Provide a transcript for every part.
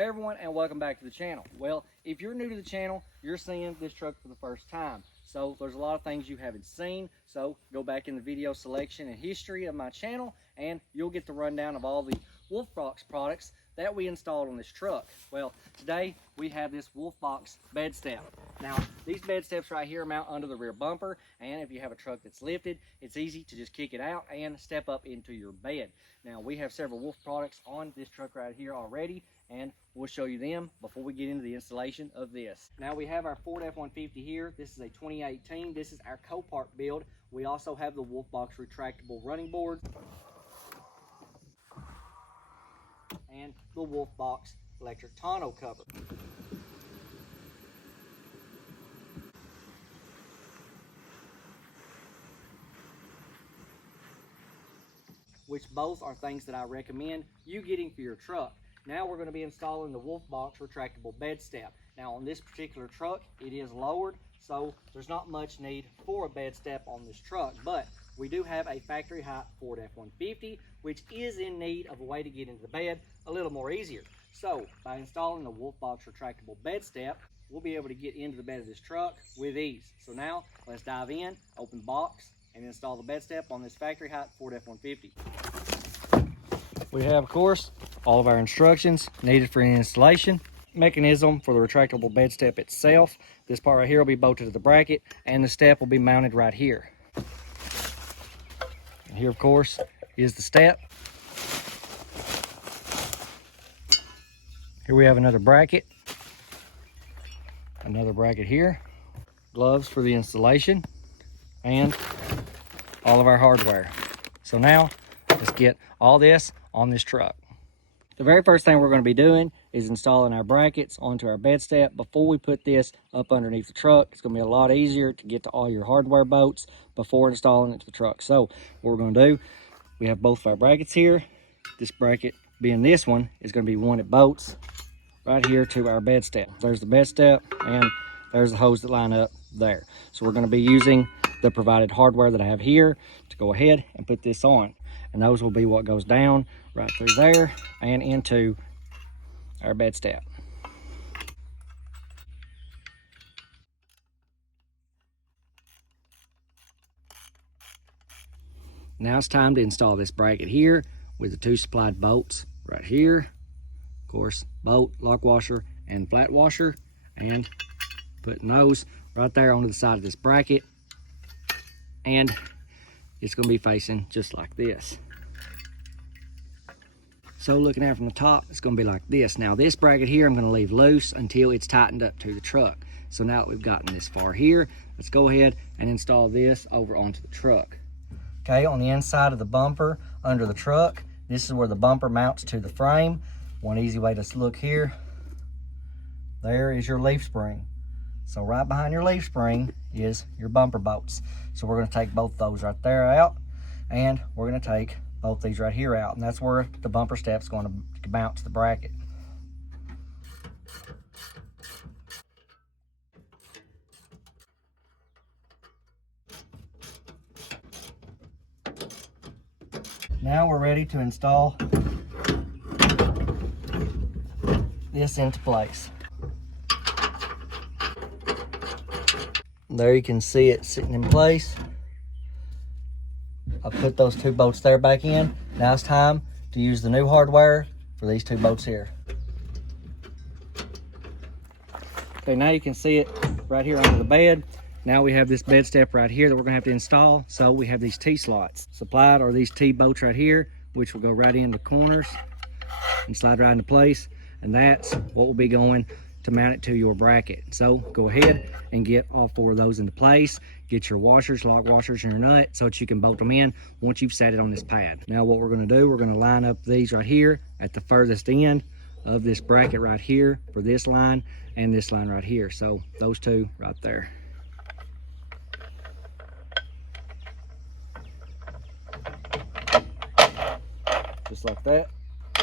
Hey everyone, and welcome back to the channel. Well, if you're new to the channel, you're seeing this truck for the first time. So there's a lot of things you haven't seen. So go back in the video selection and history of my channel and you'll get the rundown of all the Wolfbox products that we installed on this truck. Well, today we have this Wolfbox bed step. Now, these bed steps right here mount under the rear bumper, and if you have a truck that's lifted, it's easy to just kick it out and step up into your bed. Now, we have several Wolf products on this truck right here already, and we'll show you them before we get into the installation of this. Now, we have our Ford F-150 here. This is a 2018. This is our Copart build. We also have the Wolfbox retractable running board and the Wolfbox electric tonneau cover. Which both are things that I recommend you getting for your truck. Now we're going to be installing the Wolfbox retractable bed step. Now on this particular truck, it is lowered, so there's not much need for a bed step on this truck, but we do have a factory height Ford F-150, which is in need of a way to get into the bed a little more easier. So by installing the Wolfbox retractable bed step, we'll be able to get into the bed of this truck with ease. So now let's dive in, open the box, and install the bed step on this factory height Ford F-150. We have, of course, all of our instructions needed for the installation. Mechanism for the retractable bed step itself. This part right here will be bolted to the bracket, and the step will be mounted right here. And here, of course, is the step. Here we have another bracket here, gloves for the installation, and all of our hardware. So now let's get all this on this truck. The very first thing we're going to be doing is installing our brackets onto our bed step. Before we put this up underneath the truck, it's going to be a lot easier to get to all your hardware bolts before installing it to the truck. So what we're going to do, we have both of our brackets here. This bracket, being this one, is going to be one that bolts right here to our bed step. There's the bed step, and there's the hose that line up there. So we're going to be using the provided hardware that I have here to go ahead and put this on. And those will be what goes down right through there and into our bed step. Now it's time to install this bracket here with the two supplied bolts right here. Of course, bolt, lock washer, and flat washer, and putting those right there onto the side of this bracket, and it's going to be facing just like this. So looking at it from the top, it's going to be like this. Now this bracket here I'm going to leave loose until it's tightened up to the truck. So now that we've gotten this far here, let's go ahead and install this over onto the truck. Okay, on the inside of the bumper under the truck, this is where the bumper mounts to the frame. One easy way to look here, there is your leaf spring. So right behind your leaf spring is your bumper bolts. So we're going to take both those right there out, and we're going to take both these right here out, and that's where the bumper step's going to mount to the bracket. Now we're ready to install this into place. There you can see it sitting in place. I'll put those two bolts there back in. Now it's time to use the new hardware for these two bolts here. Okay, now you can see it right here under the bed. Now we have this bed step right here that we're going to have to install. So we have these T-slots. Supplied are these T-bolts right here, which will go right in the corners and slide right into place. And that's what will be going to mount it to your bracket. So go ahead and get all four of those into place. Get your washers, lock washers, and your nut so that you can bolt them in once you've set it on this pad. Now what we're going to do, we're going to line up these right here at the furthest end of this bracket right here for this line and this line right here. So those two right there. Just like that.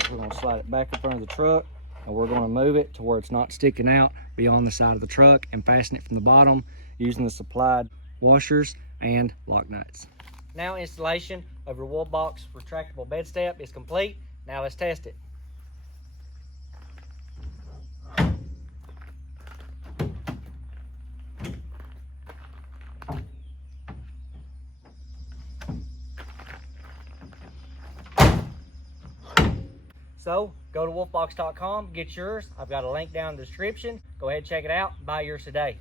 We're going to slide it back in front of the truck, and we're going to move it to where it's not sticking out beyond the side of the truck and fasten it from the bottom using the supplied washers and lock nuts. Now installation of your Wolfbox retractable bed step is complete. Now let's test it. So go to wolfbox.com, get yours. I've got a link down in the description. Go ahead and check it out. Buy yours today.